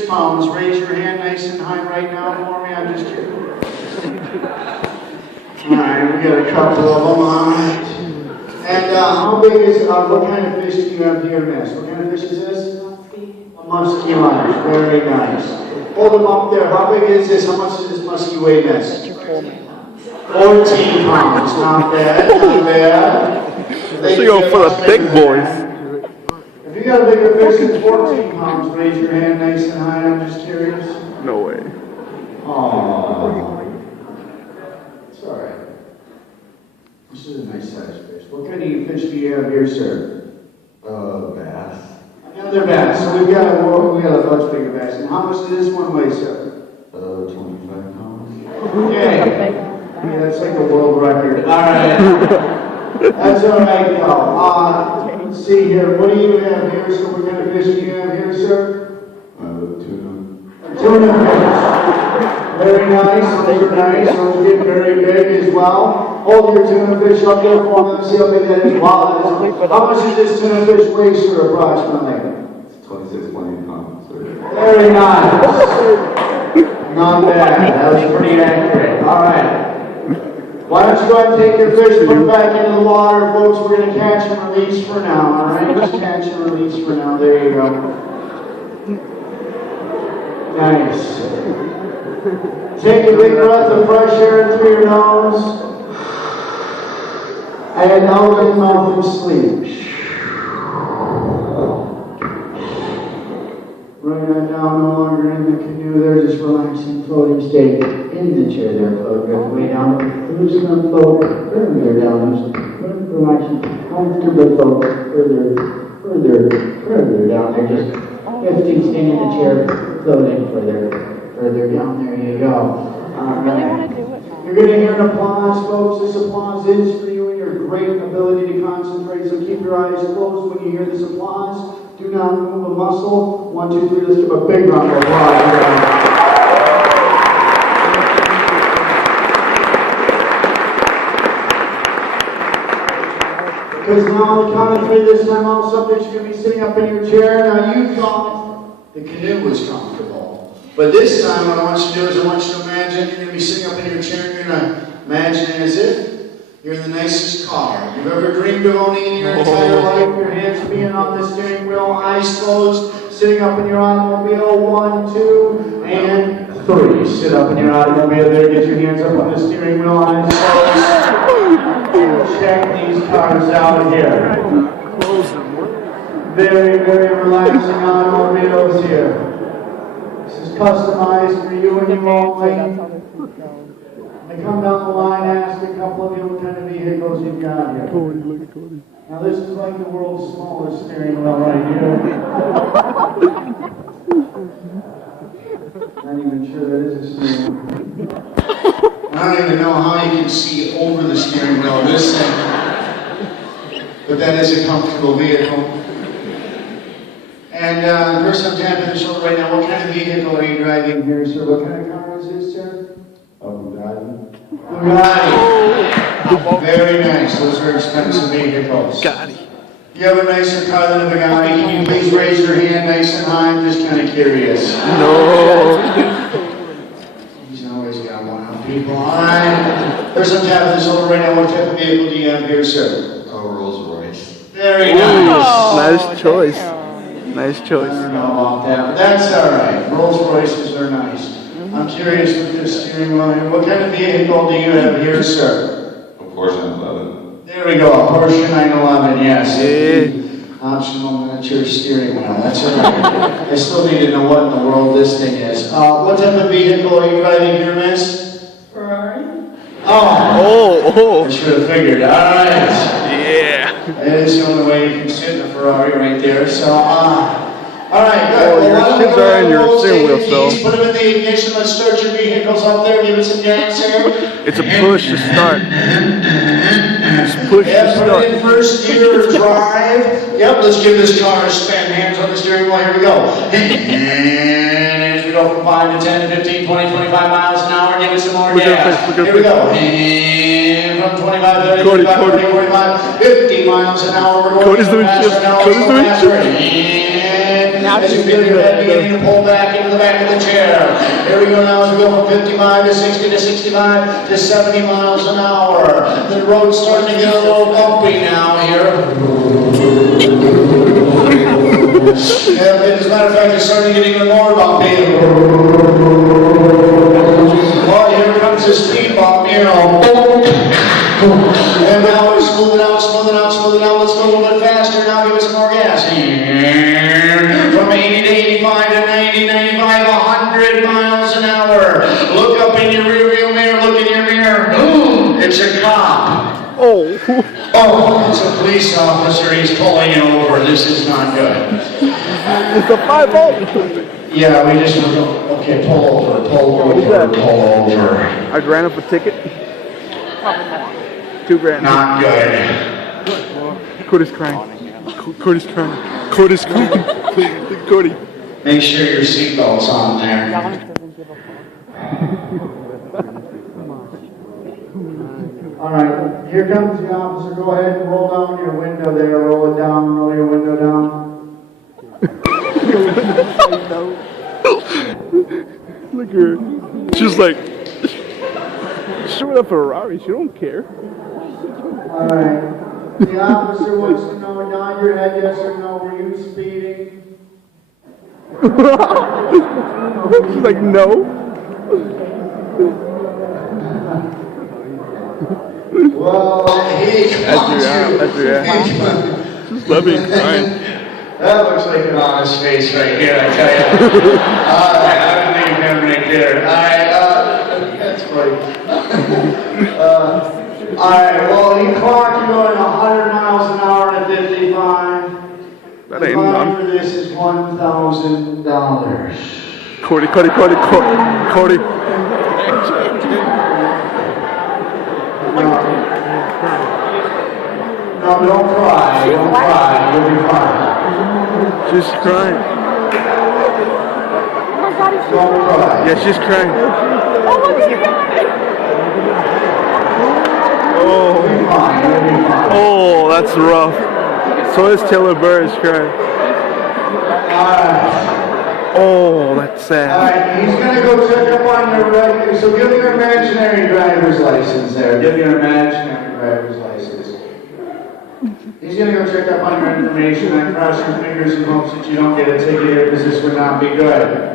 Pounds. Raise your hand nice and high right now for me. I'm just kidding. Alright, we got a couple of them. Alright. And how big is, what kind of fish do you have here, miss? What kind of fish is this? A muskie lunch. Very nice. Hold them up there. How big is this? How much does this muskie weigh, miss? 14 pounds. Not bad. Not bad. So you go for the big boys. If you got a bigger fish than 14 pounds, raise your hand nice and high. I'm just curious. No way. Aww. It's alright. This is a nice sized fish. What kind of fish do you have here, sir? Bass. Another bass. So we got a much bigger bass. And how much does this one weigh, sir? 25 pounds. Okay. Yeah, that's like a world record. Alright. That's alright, pal. Let's see here. What do you have here? So what kind of fish do you have here, sir? Tuna. Tuna fish. Very nice. Those are nice. Those get very big as well. Hold your tuna fish up there for me. Let's see how big that is. Wow, that is. How much does this tuna fish weigh, sir, approximately? 26.8 pounds. Very nice. Not bad. That was pretty accurate. Alright. Why don't you go ahead and take your fish, put them back into the water, folks. We're going to catch and release for now, alright? Just catch and release for now. There you go. Nice. Take a big breath of fresh air through your nose. And out of your mouth and sleep. Right on down, no longer in the canoe there, just relaxing, floating state. In the chair there, float way down. Who's going to float further down? Relaxing, comfortably float further down there. Just 15, staying in the chair, floating further down. There you go. You're going to hear an applause, folks. This applause is for you and your great ability to concentrate. So keep your eyes closed when you hear this applause. Do not move a muscle. 1, 2, 3. Let's give a big round of applause. Because now on the count of 3 this time, all subjects are going to be sitting up in your chair. Now you thought the canoe was comfortable. But this time what I want you to do is I want you to imagine you're going to be sitting up in your chair and you're going to imagine it as if you're in the nicest car you've ever dreamed of owning in your entire life. Your hands being on the steering wheel, eyes closed, sitting up in your automobile. 1, 2, and 3. Sit up in your automobile there, get your hands up on the steering wheel, eyes closed. Check these cars out here. Very, very relaxing automobiles here. This is customized for you and you only. I come down the line, ask a couple of you what kind of vehicles you've got here. Now this is like the world's smallest steering wheel right here. Not even sure that is a steering wheel. I don't even know how you can see over the steering wheel of this thing. But that is a comfortable vehicle. And the person I'm tapping the shoulder right now, what kind of vehicle are you driving here, sir? What kind of car is this, sir? Bugatti. Very nice. Those are expensive vehicles. Bugatti. You have a nicer car than a Bugatti. Can you please raise your hand nice and high? I'm just kind of curious. No. He's always got one on people. Alright. Person I'm tapping the shoulder right now, what type of vehicle do you have here, sir? A Rolls Royce. Very nice. Nice choice. Nice I choice. don't know about that, but that's alright. Rolls Royces are nice. I'm curious with this steering wheel here. What kind of vehicle do you have here, sir? A Porsche 911. There we go, a Porsche 911, yes. Optional miniature steering wheel, that's alright. I still need to know what in the world this thing is. What type of vehicle are you driving here, miss? Ferrari. Oh! I should have figured. Alright. Yeah. That is the only way you can sit in a Ferrari right there, so, alright, good. Oh, your shoes are in your steering wheel, so. Put them in the ignition, let's start your vehicles up there, give it some gas here. It's a push to start. Just push to Put start. it in first gear or drive. Yep, let's give this car a spin. Hands on the steering wheel, here we go. And as we go from 5 to 10 to 15, 20, 25 miles an hour, give it some more gas. Here we go. And from 25, 30, 35, 40, 45, 50 miles an hour, we're going Cody's doing shit. Cody's doing shit. And as you feel your head beginning to pull back into back of the chair. Here we go now as we go from 55 to 60 to 65 to 70 miles an hour. The road's starting to get a little bumpy now here. As a matter of fact, it's starting to get even more bumpy. Well, here comes the speed bump, you know. And now we're smoothing out, smoothing out, smoothing out. Let's go a little bit faster now. Give it some more gas. From 80 to 85 to 90, 95, 100 miles an hour. Look up in your rearview mirror. Look in your mirror. It's a cop. Oh. Oh, it's a police officer. He's pulling you over. This is not good. It's a 5-0. Yeah, we just okay. Pull over. Pull over. Pull over. I ran up a ticket. $2,000. Not good. Cody's crying. Cody's crying. Cody's crying. Cody. Make sure your seatbelt's on there. All right, here comes the officer. Go ahead and roll down your window there. Roll it down. Roll your window down. Look at her. She's like, she went up a Ferrari. She don't care. All right. The officer wants to know, nod your head, yes or no. Were you speeding? She's like, no. Well, he comes Just let me crying. That looks like an honest face right here, I tell you. I believe him right there. That's funny. All right, well, he clocked you going 100 miles an hour at 55. That ain't the fine none. for this is $1,000. Cody. No, don't cry. Don't cry. You'll be fine. She's crying. Don't cry. Yeah, she's crying. You'll be fine. You'll be fine. Oh, that's rough. So is Taylor Burr is crying. Oh, that's sad. All right, he's going to go check up on your record. So give me your imaginary driver's license there. Give me your imaginary driver's license. He's going to go check up on your information. I cross your fingers and hopes that you don't get a ticket here because this would not be good.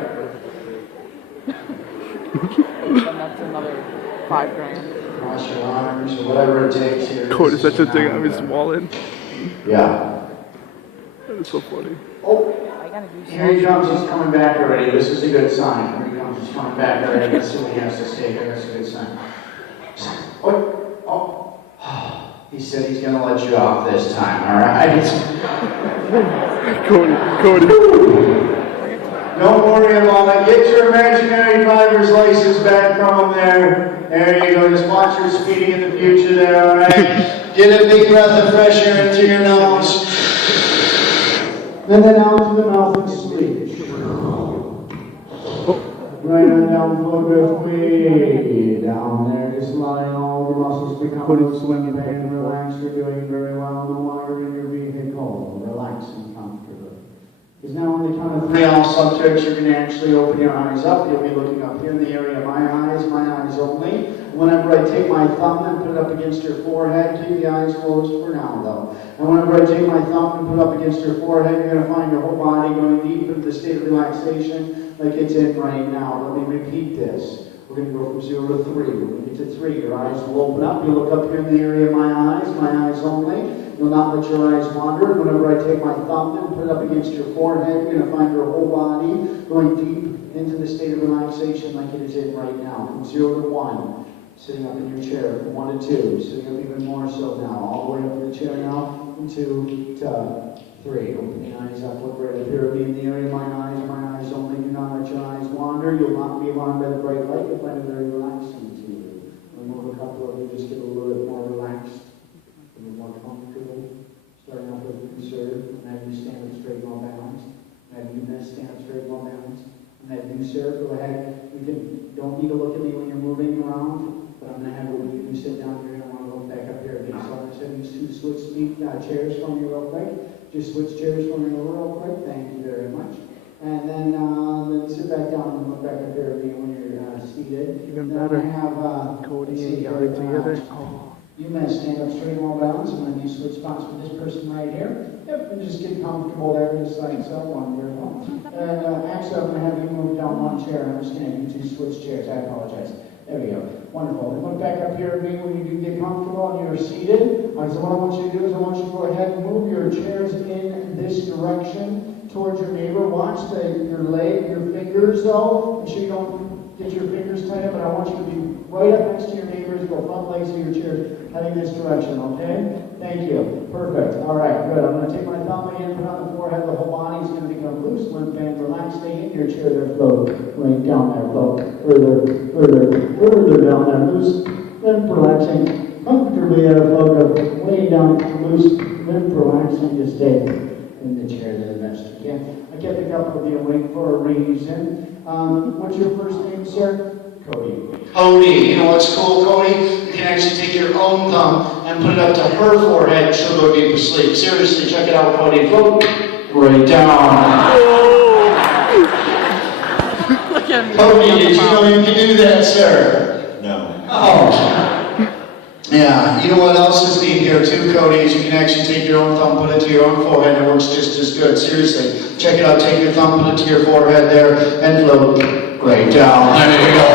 That's another $5,000. Cross your arms or whatever it takes here. Cody, such a thing out of his wallet. Yeah. That is so funny. Oh. Here he comes, he's coming back already. This is a good sign. Here he comes, he's coming back already. Let's see what he has to say here. That's a good sign. Oh. He said he's going to let you off this time, all right? Cody. Don't worry about it. Get your imaginary driver's license back from him there. There you go. Just watch your speeding in the future there, all right? Get a big breath of fresh air into your nose. And then out to the mouth and sleep. Right on down, photograph way down there. Just lying, all the muscles become swinging back and relaxed. You're doing very well. No longer in your vehicle. Relaxing comfortably. Because now on the count of 3, all subjects, you can actually open your eyes up. You'll be looking up here in the area of my eyes only. Whenever I take my thumb and put it up against your forehead, keep the eyes closed for now though. And whenever I take my thumb and put it up against your forehead, you're going to find your whole body going deep into the state of relaxation like it's in right now. Let me repeat this. We're going to go from 0 to 3. We're going to get to 3. Your eyes will open up. You look up here in the area of my eyes only. You'll not let your eyes wander. And whenever I take my thumb and put it up against your forehead, you're going to find your whole body going deep into the state of relaxation like it is in right now. From 0 to 1. Sitting up in your chair from 1 to 2, sitting up even more so now, all the way up in the chair now, from 2 to 3. Open the eyes up, look right up here, be in the area of my eyes only. Do not let your eyes wander. You'll not be alarmed by the bright light. You'll find it very relaxing to you. Remove a couple of you, just get a little bit more relaxed, a little more comfortable. Starting off with conserve, and have you stand up straight and well balanced. And have you stand up straight and well balanced. And have you, sir, go ahead. Don't need to look at me when you're moving around. But I'm going to have it when you sit down here and I want to look back up here again. So I'm going to have you switch chairs for me real quick. Just switch chairs for me real quick. Thank you very much. And then sit back down. down and look back at there when you're seated. Even Then better. I have Cody let's and see Yari here, together. Oh. You men stand up straight and well balanced. I'm going to do switch spots with this person right here. Yep, and just get comfortable there, just like so. Wonderful. And actually, I'm going to have you move down one chair. I'm just going to have you two switch chairs. I apologize. There we go. Wonderful. Then look back up here at me when you do get comfortable and you're seated. All right, so what I want you to do is I want you to go ahead and move your chairs in this direction towards your neighbor. Watch your fingers though. Make sure you don't get your fingers tight up, but I want you to be right up next to your neighbors. Go front legs of your chairs heading this direction, okay? Thank you. Perfect. All right, good. I'm going to take my thumb again, put on the forehead. The whole body is going to become loose, limp, and relax. Stay in your chair there, float. Right down there, float. Further down there, loose, limp, relaxing. Comfortably there, float. Way down, loose, limp, relaxing. Just stay in the chair there the best you can. I kept a couple of you awake for a reason. What's your first name, sir? Cody. Cody. You know what's cool, Cody? You can actually take your own thumb and put it up to her forehead and she'll go deep asleep. Seriously, check it out, Cody. Float right down. Cody, did you know you can do that, sir? No. Oh. Yeah, you know what else is neat here too, Cody, is you can actually take your own thumb, put it to your own forehead, and it works just as good. Seriously, check it out, take your thumb, put it to your forehead there, and float right down. There you go.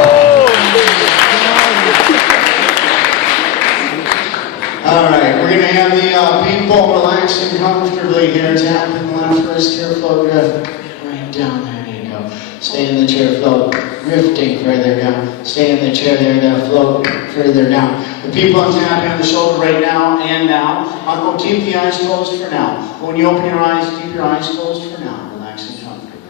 Alright, we're going to have the people relaxing comfortably here. Tap in the left wrist here, float right down. There you go. Stay in the chair, float, drifting further down. Stay in the chair there, now float further down. The people on tapping on the shoulder right now and now. I'll keep the eyes closed for now. But when you open your eyes, keep your eyes closed for now, relaxing comfortably.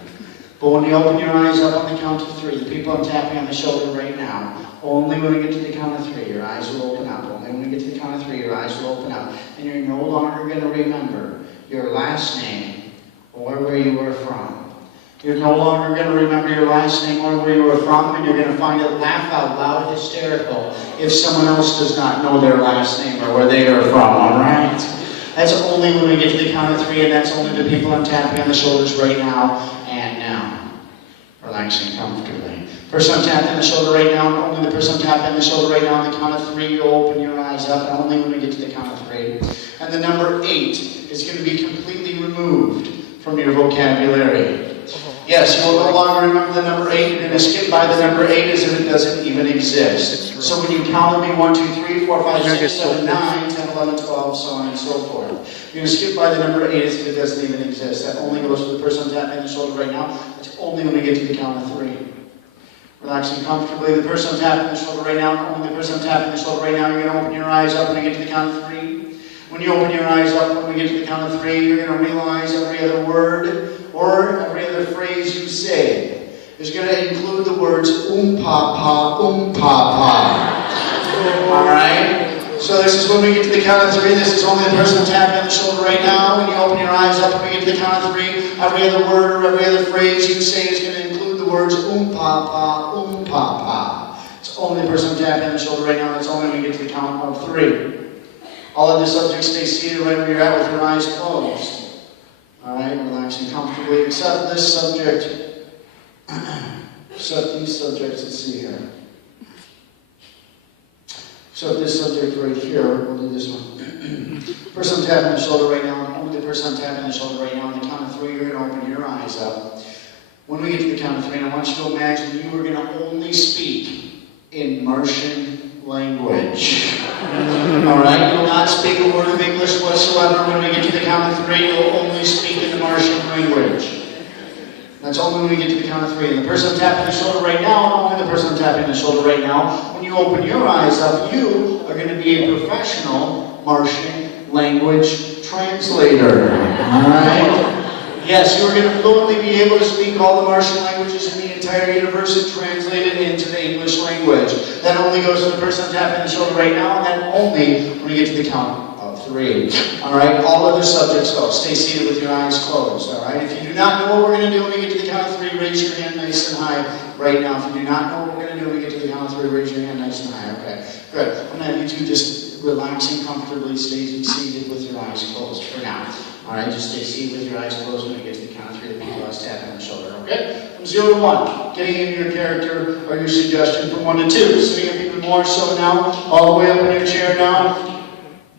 But when you open your eyes up on the count of 3, the people on tapping on the shoulder right now, only when we get to the count of 3, your eyes will open up. Only when we get to the count of 3, your eyes will open up. And you're no longer going to remember your last name or where you were from. You're no longer going to remember your last name or where you were from, and you're going to find it laugh out loud hysterical if someone else does not know their last name or where they are from, all right? That's only when we get to the count of 3, and that's only the people I'm tapping on the shoulders right now and now. Relaxing comfortably. Person I'm tapping on the shoulder right now, only the person I'm tapping on the shoulder right now, on the count of 3, you'll open your eyes up, and only when we get to the count of 3. And the number 8 is going to be completely removed from your vocabulary. Yes, you will no longer remember the number 8. You're going to skip by the number 8 as if it doesn't even exist. So when you count with me, 1, 2, 3, 4, 5, 6, 7, 9, 10, 11, 12, so on and so forth. You're going to skip by the number 8 as if it doesn't even exist. That only goes to the person tapping the shoulder right now. That's only when we get to the count of 3. Relaxing comfortably. The person tapping the shoulder right now, only the person tapping the shoulder right now, you're going to open your eyes up when we get to the count of 3. When you open your eyes up when we get to the count of 3, you're going to realize every other word or every other phrase you say is going to include the words pa. Alright? So this is when we get to the count of 3. This is only the person tapping on the shoulder right now. When you open your eyes up when we get to the count of 3, every other word or every other phrase you say is going to include the words pa. It's only the person tapping on the shoulder right now. It's only when we get to the count of 3. All of the subjects stay seated right where you're at with your eyes closed. Alright, relaxing comfortably. Except this subject. Except these subjects, let's see here. Except this subject right here, we'll do this one. Person tapping the shoulder right now, only the person tapping the shoulder right now, on the count of 3, you're going to open your eyes up. When we get to the count of 3, I want you to imagine you are going to only speak in Martian language. Alright, you will not speak a word of English whatsoever. When we get to the count of 3, you'll only speak in the Martian language. That's only when we get to the count of 3. And the person tapping the shoulder right now, only the person tapping the shoulder right now, when you open your eyes up, you are going to be a professional Martian language translator. Alright? Yes, you are going to fluently be able to speak all the Martian languages in the entire universe and translate it into the English language. That only goes to the person tapping the shoulder right now, and that only when we get to the count of 3. Alright, all other subjects though, stay seated with your eyes closed. Alright, if you do not know what we're going to do when we get to the count of 3, raise your hand nice and high right now. If you do not know what we're going to do when we get to the count of 3, raise your hand nice and high. Okay, good. I'm going to have you two just relaxing comfortably, stay seated with your eyes closed for now. All right, just stay seated with your eyes closed when we get to the count of 3. The people us tap on the shoulder, okay? From 0 to 1, getting into your character or your suggestion from 1 to 2. Sitting up even more so now, all the way up in your chair now.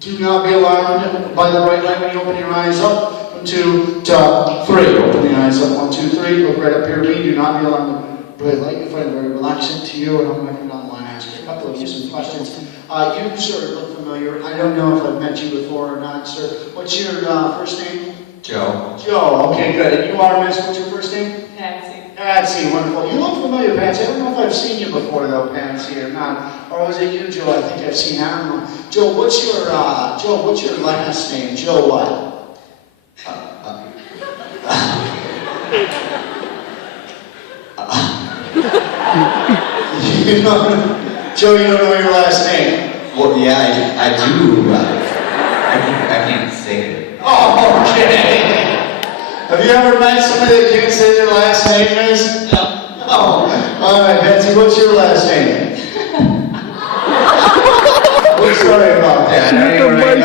Do not be alarmed by the bright light when you open your eyes up. From 2 to 3. Open the eyes up. 1, 2, 3. Look right up here at me. Do not be alarmed. Bright light, you find it very relaxing to you, and I'm going to come down the line and ask you a couple of some questions. You, sir, look familiar. I don't know if I've met you before or not, sir. What's your first name? Joe. Joe. Okay, good. And you are, miss, what's your first name? Patsy. Patsy, wonderful. You look familiar, Patsy. I don't know if I've seen you before, though, Patsy, or not. Or was it you, Joe? I think I've seen you. I don't know. Joe, what's your last name? Joe what? Joe, you don't know your last name? Well, yeah, I do. I can't say it. Oh, okay. Have you ever met somebody that can't say their last name is? No. Oh, all right, Betsy, what's your last name? We're sorry about that.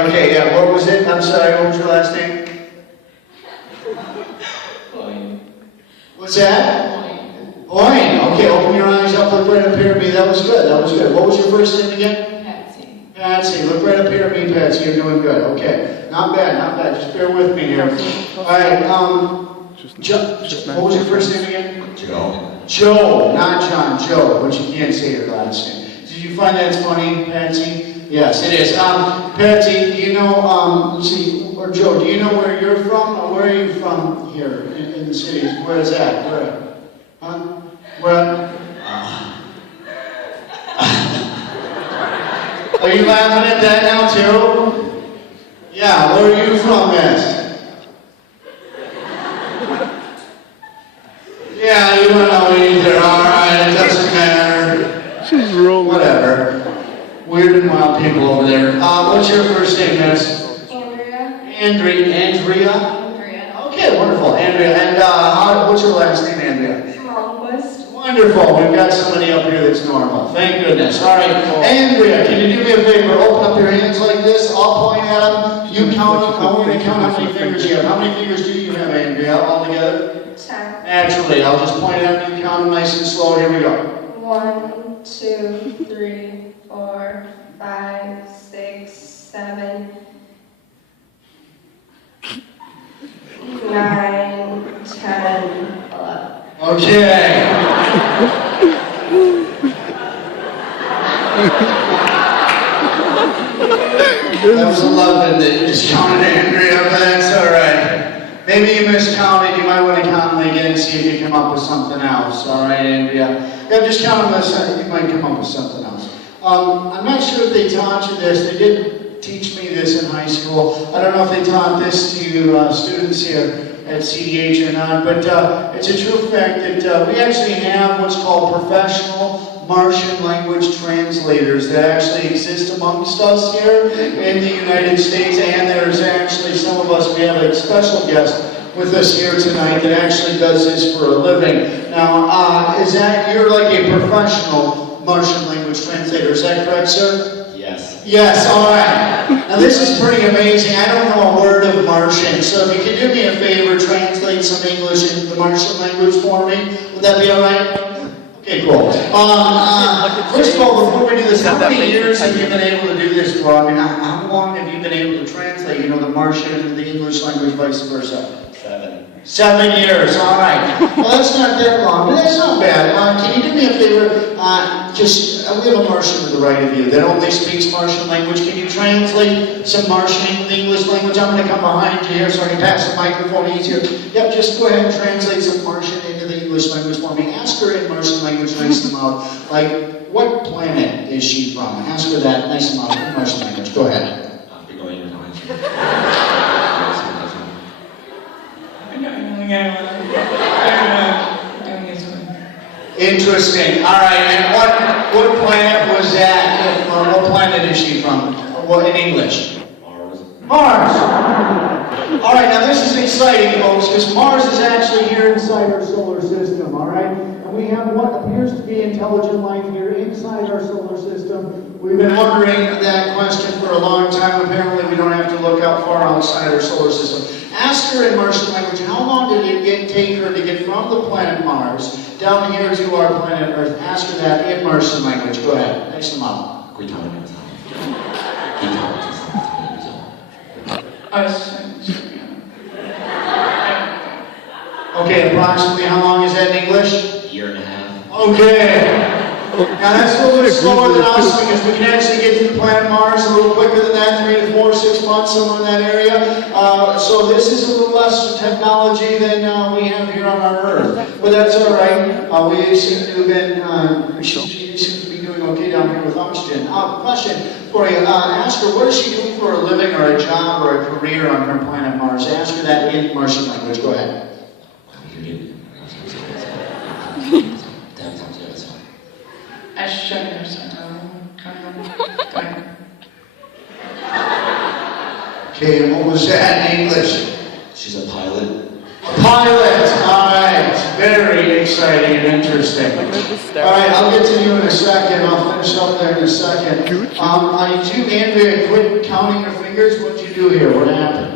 Okay, yeah, what was it? I'm sorry, what was your last name? Boy. What's that? Boyne. Okay, open your eyes up, look right up here at me. That was good, that was good. What was your first name again? Patsy. Patsy, look right up here at me, Patsy. You're doing good. Okay, not bad, not bad. Just bear with me here. All right, what was your first name again? Joe. Joe, not John, Joe, but you can't say your last name. Did you find that funny, Patsy? Yes, it is. Patsy, do you know, let's see, or Joe, do you know where you're from? Or where are you from here in the cities? Where is that? Where? Huh? Where? Are you laughing at that now, too? Yeah, where are you from, miss? Yeah, you don't know either. All right, it doesn't matter. She's rolling. Whatever. Weird and wild people over there. What's your first name, miss? Andrea. Andrea? Andrea. Okay, wonderful. Andrea. And what's your last name, Andrea? Longquist. Wonderful. We've got somebody up here that's normal. Thank goodness. All right. Andrea, can you do me a favor? Open up your hands like this. I'll point at them. You count them. I want you to count how many fingers you have. How many fingers do you have, Andrea, all together? 10. Naturally. I'll just point at them. You count them nice and slow. Here we go. 1, 2, 3, 4, 5, 6, 7, 9, 10, 11. Okay. That was 11 that you just counted, Andrea, but that's all right. Maybe you miscounted. You might want to count them again and see if you come up with something else. All right, Andrea. Yeah, just count them as you might come up with something else. I'm not sure if they taught you this. They did teach me this in high school. I don't know if they taught this to you students here at CDH or not, but it's a true fact that we actually have what's called professional Martian language translators that actually exist amongst us here in the United States, and there's actually some of us, we have a special guest with us here tonight that actually does this for a living. Now, is that, you're like a professional Martian language translator, is that correct, sir? Yes. Yes, all right. Now this is pretty amazing. I don't know a word of Martian, so if you could do me a favor, translate some English into the Martian language for me, would that be all right? Okay, cool. First of all, before we do this, how many years have you been able to do this for? I mean, how long have you been able to translate, the Martian into the English language, vice versa? 7. 7 years, all right. Well, that's not that long, but that's not bad. Can you do me a favor? We have a Martian to the right of you that only speaks Martian language. Can you translate some Martian into the English language? I'm going to come behind you here so I can pass the microphone easier. Yep, just go ahead and translate some Martian into the English language for me. Ask her in Martian language, nice and loud. Like, what planet is she from? Ask her that nice and loud in Martian language. Go ahead. Interesting. All right. And what planet was that? What planet is she from? What in English? Mars. Mars. All right, now this is exciting, folks, because Mars is actually here inside our solar system, all right? And we have what appears to be intelligent life here inside our solar system. We've been wondering that question for a long time. Apparently, we don't have to look out far outside our solar system. Ask her in Martian language, how long did it take her to get from the planet Mars down here to our planet Earth? Ask her that in Martian language. Go ahead. Next them up. Okay, approximately how long is that in English? Year and a half. Okay. Now that's a little bit slower than us because we can actually get to the planet Mars a little quicker than that, 3 to 4, 6 months, somewhere in that area. So this is a little less technology than we have here on our Earth. But that's all right. We seem to have been, she seems to be doing okay down here with oxygen. Question for you. Ask her, what does she do for a living or a job or a career on her planet Mars? Ask her that in Martian language. Go ahead. Okay, and what was that in English? She's a pilot. A pilot! Alright, very exciting and interesting. Alright, I'll get to you in a second. I'll finish up there in a second. Andrea, quit counting your fingers. What'd you do here? What happened?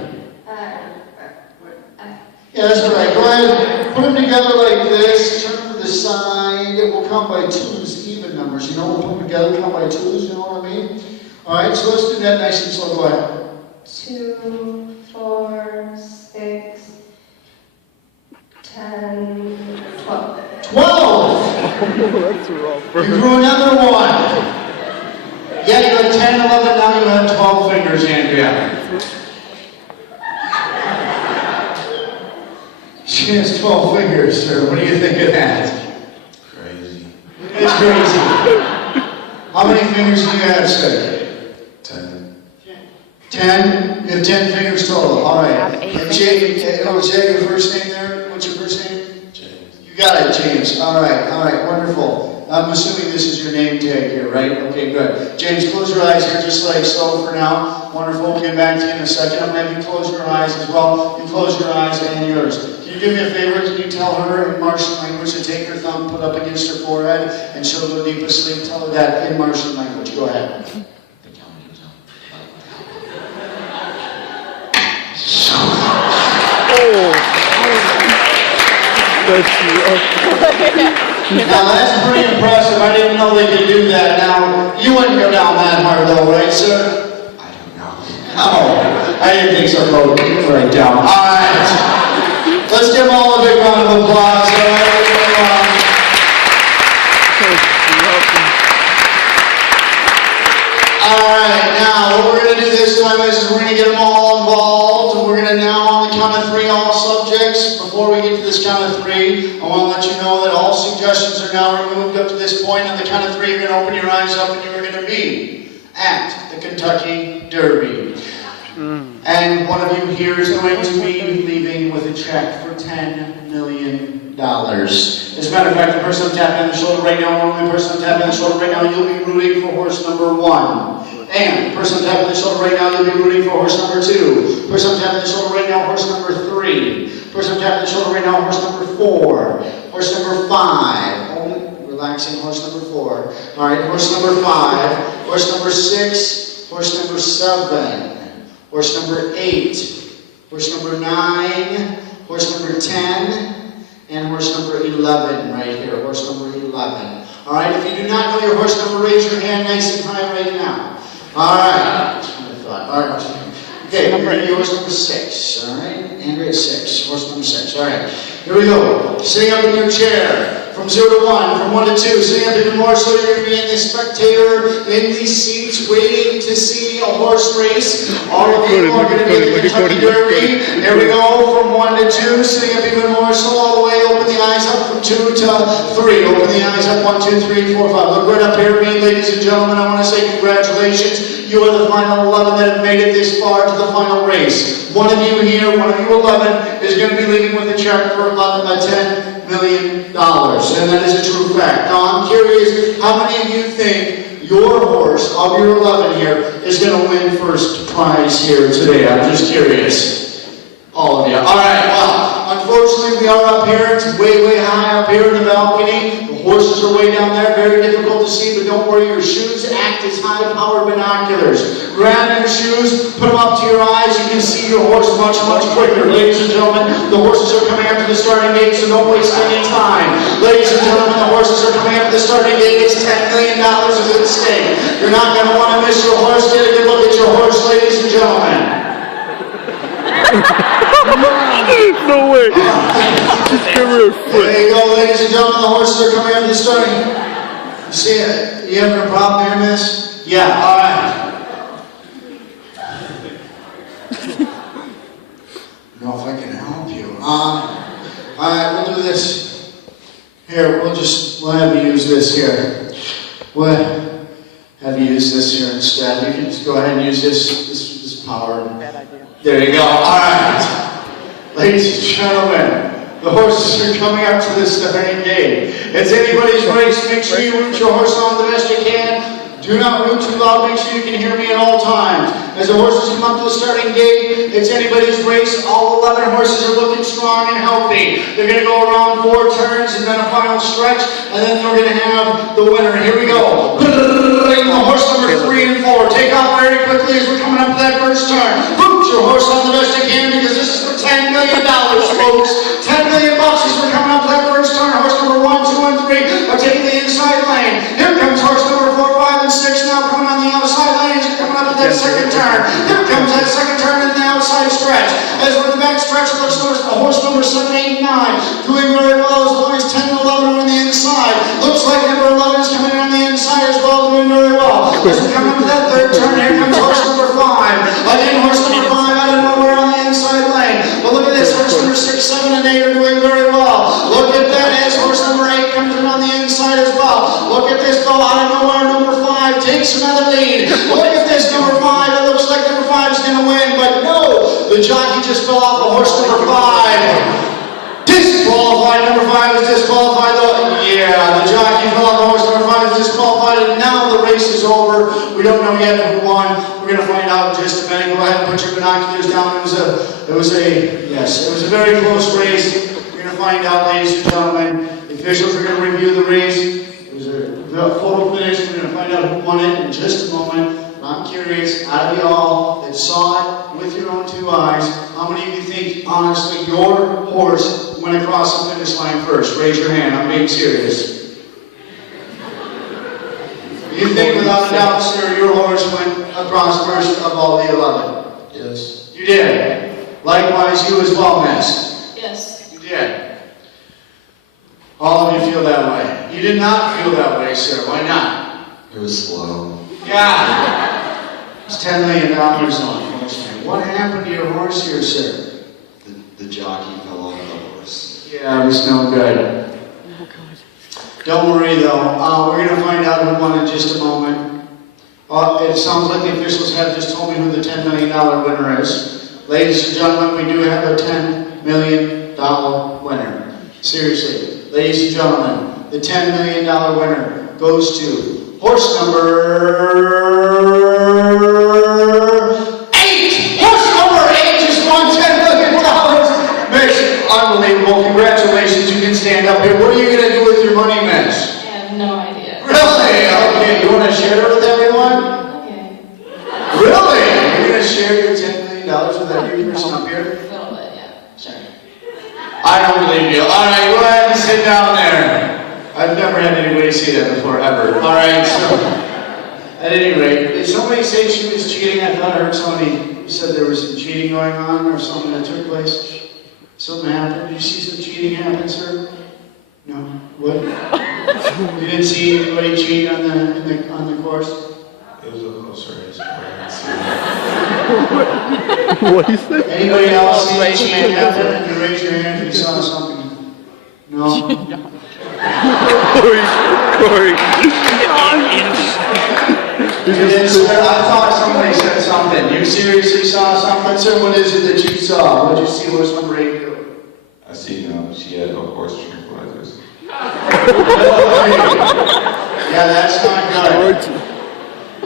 Yeah, that's all right. Go ahead, put them together like this. Turn to the side. We'll count by twos, even numbers. You know, we'll put them together, count by twos. You know what I mean? Alright, so let's do that nice and slow. Go ahead. 2, 4, 6, 10, 12. 12! That's rough. You grew another one. Yeah, you had 10, 11, now you have 12 fingers, Andrea. She has 12 fingers, sir. What do you think of that? Crazy. It's crazy. How many fingers do you have, sir? 10. 10? You have 10 fingers total. All right. I have 8 And Jay, is that your first name there? What's your first name? James. You got it, James. All right, wonderful. I'm assuming this is your name tag here, right? Okay, good. James, close your eyes here just like so for now. Wonderful. We'll get back to you in a second. I'm going to have you close your eyes as well. You close your eyes and yours. Can you do me a favor? Can you tell her in Martian language to take her thumb, put up against her forehead, and she'll go deep asleep? Tell her that in Martian language. Go ahead. Now that's pretty impressive. I didn't know they could do that. Now, you wouldn't go down that hard though, right, sir? I don't know. Oh, I didn't think so, folks. Right down. All right. Let's give them all a big round of applause. All right. All right, now what we're going to do this time is we're going to get them all involved. We're going to now, on the count of 3, all subjects. Before we get to this count of 3, I want to let you know that all suggestions are now removed up to this point. On the count of 3, you're going to open your eyes up and you're going to be at the Kentucky Derby. And one of you here is going to be leaving with a check for $10 million. As a matter of fact, the person I'm tapping on the shoulder right now, the only person I'm tapping on the shoulder right now, you'll be rooting for horse number 1. And the person I'm tapping on the shoulder right now, you'll be rooting for horse number 2. Person I'm tapping on the shoulder right now, horse number 3. Person I'm tapping on the shoulder right now, horse number 4. Horse number 5. Only relaxing, horse number 4. All right, horse number 5. Horse number 6. Horse number 7. Horse number 8, horse number 9, horse number 10, and horse number 11 right here, horse number 11. All right, if you do not know your horse number, raise your hand nice and high right now. All right, all right. Okay, we're going to do horse number 6, all right? Andrea 6, horse number 6, all right. Here we go. Sitting up in your chair. From 0 to 1, from 1 to 2, sitting up even more so you're going to be in the spectator in these seats waiting to see a horse race. All of you are going to be in the Kentucky Derby. There we go, from 1 to 2, sitting up even more so all the way. Open the eyes up from 2 to 3. Open the eyes up, 1, 2, 3, 4, 5. Look right up here at me, ladies and gentlemen. I want to say congratulations. You are the final 11 that have made it this far to the final race. One of you here, one of you 11, is going to be leaving with a check for $10 million. And that is a true fact. Now I'm curious, how many of you think your horse, of your 11 here, is going to win first prize here today? I'm just curious. All of you. All right, well, unfortunately we are up here. It's way, way high up here in the balcony. The horses are way down there, very difficult to see, but don't worry, your shoes act as high-powered binoculars. Grab your shoes, put them up to your eyes, you can see your horse much, much quicker. Ladies and gentlemen, the horses are coming up to the starting gate, so don't waste any time. Ladies and gentlemen, the horses are coming up to the starting gate. It's $10 million is at stake. You're not going to want to miss your horse. Get a good look at your horse, ladies and gentlemen. No way. Just give her a foot. There you go, ladies and gentlemen. The horses are coming up to the starting. You see it? You having a problem here, miss? Yeah, all right. I don't know if I can help you. All right, we'll do this. Here, we'll have you use this here. We'll have you use this here instead. You can just go ahead and use this power. Bad idea. There you go. All right. Ladies and gentlemen, the horses are coming up to the starting gate. It's anybody's race. Make sure you root your horse on the best you can. Do not root too loud. Make sure you can hear me at all times. As the horses come up to the starting gate, it's anybody's race. All 11 horses are looking strong and healthy. They're going to go around 4 turns and then a final stretch, and then they're going to have the winner. Here we go. The horse number 3 and 4. Take off very quickly as we're coming up to that first turn. Root your horse on the best you can because this is for $10 million, folks. $10 million as we're coming up to that first turn. Horse number 1, 2, and 3 are taking the inside lane. Here comes horse number 4, 5, and 6 now coming on the outside lane as we're coming up to that second turn. Here comes that second turn in the outside stretch. As we're in the back stretch, it looks like horse number 7, 8, and 9 doing very well as long as 10 and 11 are on the inside. Looks like number 11 is coming on the inside as well, doing very well. As we come up to that third turn, here comes horse number 5. Again, horse number 5 out of nowhere on the inside lane. But look at this, horse number 6, 7, and 8 are doing very well. Look at that as horse number 8 comes in on the inside as well. Look at this go out of nowhere, number 5 takes another lead. Look at this number 5, it looks like number 5 is going to win, but no, the jockey just fell off the horse number 5. Disqualified, number 5 is disqualified though. Yeah, the jockey fell off the horse number 5 is disqualified, and now the race is over. We don't know yet who won. We're going to find out in just a minute. Go ahead and put your binoculars down. It was a very close race. We're going to find out, ladies and gentlemen. The officials are going to review the race. It was a photo finish. We're going to find out who won it in just a moment. I'm curious, out of y'all that saw it with your own 2 eyes, how many of you think, honestly, your horse went across the finish line first? Raise your hand. I'm being serious. You think, without a doubt, sir, your horse went across first of all the 11? Yes. You did. Likewise, you as well, miss. Yes. You did. All of you feel that way. You did not feel that way, sir. Why not? It was slow. Yeah. It's $10 million, unfortunately. What happened to your horse here, sir? The jockey fell off the horse. Yeah, it was no good. Don't worry, though. We're going to find out who won in just a moment. It sounds like the officials have just told me who the $10 million winner is. Ladies and gentlemen, we do have a $10 million winner. Seriously, ladies and gentlemen, the $10 million winner goes to horse number 8. Horse number 8 just won $10 million. Miss, unbelievable. Congratulations. You can stand up here. What are you going to do with your money, miss? I have no idea. Really? Okay. You want to share it with everyone? Okay. Really? You're going to share your $10 million with every person up here? A little bit, yeah. Sure. I don't believe you. All right, go ahead and sit down there. I've never had anybody say that before, ever. All right, so at any rate, did somebody say she was cheating? I thought I heard somebody said there was some cheating going on or something that took place. Something happened. Did you see some cheating happen, sir? No. What? You didn't see anybody cheat on the course? It was a closer race. What is that? Anybody else see any cheating happen? You raise your hand if you saw something. No. Corey. I thought somebody said something. You seriously saw something, sir? What is it that you saw? What did you see horse number 8 do? I see, she had a horse tranquilizers. Yeah, that's not good.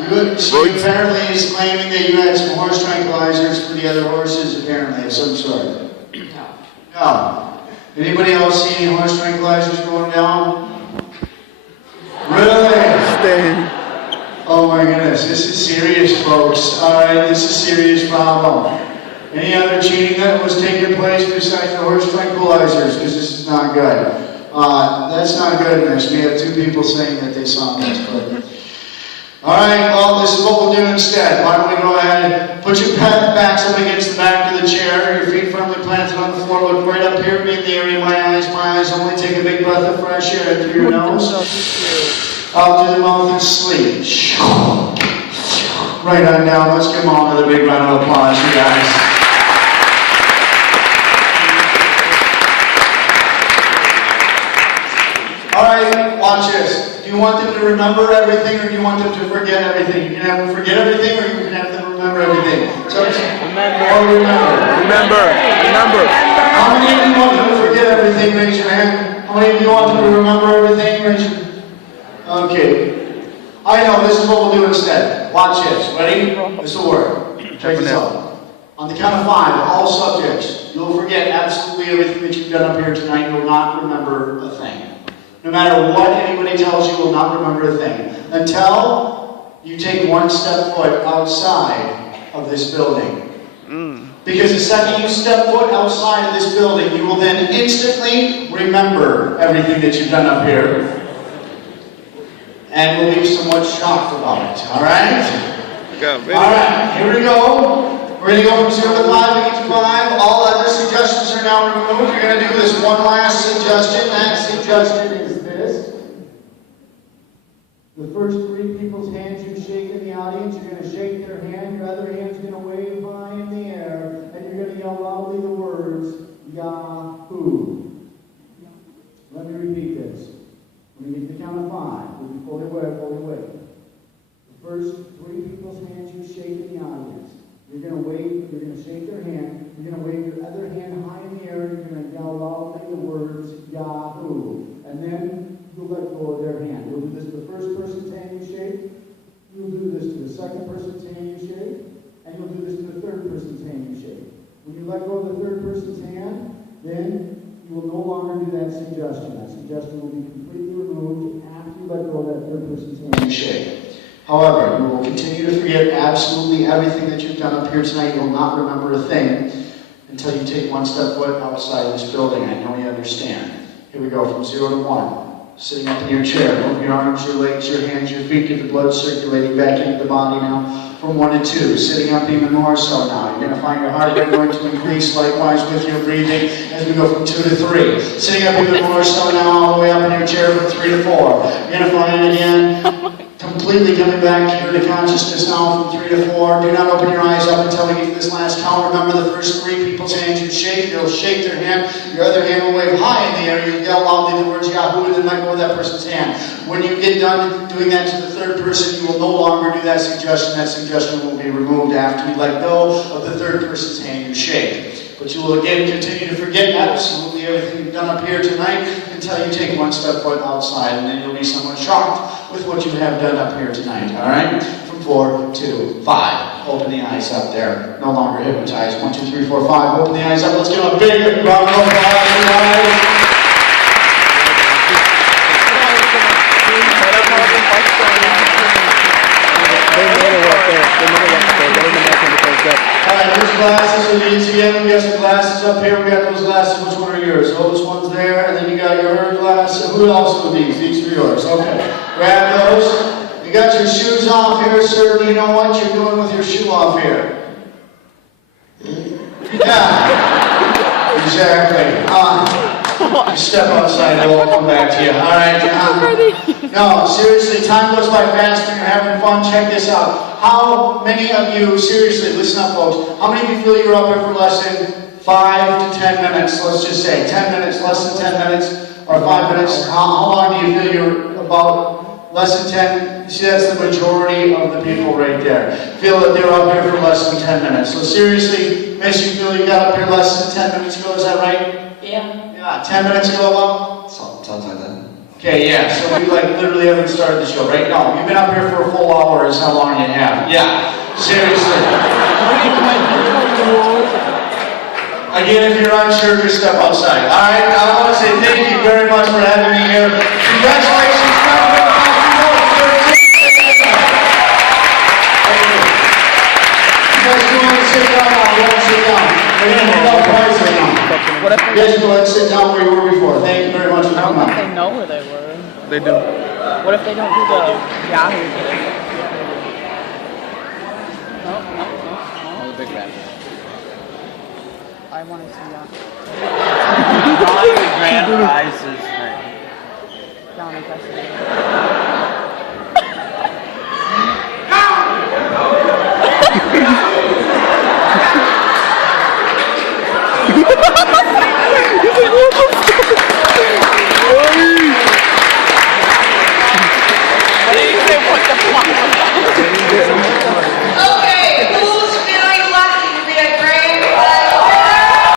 She apparently is claiming that you had some horse tranquilizers for the other horses, apparently, of some sort. No. No. Anybody else see any horse tranquilizers going down? Really? Stain. Oh my goodness, this is serious, folks. Alright, this is a serious problem. Any other cheating that was taking place besides the horse tranquilizers? Because this is not good. That's not goodness. We have two people saying that they saw this. Alright, well, this is what we'll do instead. Why don't we go ahead and put your backs up against the back of the chair, your feet firmly planted on the floor, look right up here at me in the area of my eyes only, take a big breath of fresh air through your nose, out through the mouth and sleep. Right on down, let's give them all another big round of applause, you guys. Alright, watch this. Do you want them to remember everything or do you want them to forget everything? You can have them forget everything or you can have them remember everything. So remember. How many of you want them to forget everything? Raise your hand. How many of you want them to remember everything? Raise your hand. Okay. I know, this is what we'll do instead. Watch this. Ready? This will work. Check this out. On the count of 5, all subjects, you'll forget absolutely everything that you've done up here tonight. You will not remember a thing. No matter what anybody tells you, will not remember a thing. Until you take one step foot outside of this building. Because the second you step foot outside of this building, you will then instantly remember everything that you've done up here. And will be somewhat shocked about it. Alright? Alright, here we go. We're going to go from 0 to 5 to 5. All other suggestions are now removed. You're going to do this one last suggestion. That suggestion is this. The first 3 people's hands you shake in the audience, you're going to shake their hand. Your other hand's going to wave high in the air. And you're going to yell loudly the words, Yahoo. Let me repeat this. When you get to the count of 5, we'll be fully aware. The first 3 people's hands you shake in the audience. You're going to wave, you're going to shake their hand, you're going to wave your other hand high in the air, and you're going to yell loudly the words, Yahoo! And then you'll let go of their hand. You'll do this to the first person's hand you shake, you'll do this to the second person's hand you shake, and you'll do this to the third person's hand you shake. When you let go of the third person's hand, then you will no longer do that suggestion. That suggestion will be completely removed after you let go of that third person's hand you shake. However, you will continue to forget absolutely everything that you've done up here tonight. You will not remember a thing until you take one step foot outside this building. I know you understand. Here we go from 0 to 1. Sitting up in your chair, move your arms, your legs, your hands, your feet, get the blood circulating back into the body now. From 1 to 2, sitting up even more so now. You're going to find your heart rate going to increase likewise with your breathing as we go from 2 to 3. Sitting up even more so now, all the way up in your chair from 3 to 4. You're going to find it again. Completely coming back here to consciousness now from 3 to 4. Do not open your eyes up until we get to this last count. Remember the first 3 people's hands you shake. You'll shake their hand. Your other hand will wave high in the air. You yell loudly the words Yahoo and then let go of that person's hand. When you get done doing that to the third person, you will no longer do that suggestion. That suggestion will be removed after you let go of the third person's hand you shake. But you will again continue to forget absolutely everything you've done up here tonight until you take one step foot outside, and then you'll be somewhat shocked with what you have done up here tonight. Alright? From 4 to 5. Open the eyes up there. No longer hypnotized. 1, 2, 3, 4, 5. Open the eyes up. Let's give them a big round of applause. Alright, here's glasses with these again. We got some glasses up here. We got those glasses. Which one are yours? Those ones there. And then you got your glasses. Who else with these? These are yours. Okay. Grab those. You got your shoes off here, sir. Do you know what you're doing with your shoe off here? Yeah. Exactly. You step outside, I won't come back to you. Alright, no, seriously, time goes by fast and you're having fun. Check this out. How many of you, seriously, listen up folks, how many of you feel you're up here for less than 5 to 10 minutes? Let's just say 10 minutes, less than 10 minutes, or 5 minutes. How long do you feel you're about less than 10? You see, that's the majority of the people right there. Feel that they're up here for less than 10 minutes. So seriously, miss, you feel you got up here less than 10 minutes ago, is that right? Yeah. 10 minutes ago, Mom? Sounds like that. Okay, yeah, so we like literally haven't started the show, right? No, you've been up here for a full hour is how long you have. Yeah, seriously. Again, if you're unsure, just step outside. All right, I want to say thank you very much for having me here. Congratulations, Thank you. You guys go ahead and sit down now. Go ahead and sit down. We're going to hand out prizes right now. What if You guys go ahead and sit down where you were before. Thank you very much for I don't coming think out. they know where they were. They do. What if they don't do the Yahoo thing? No. Oh, the big man. I want to see Yahoo. Grand prizes. Down in Pasadena.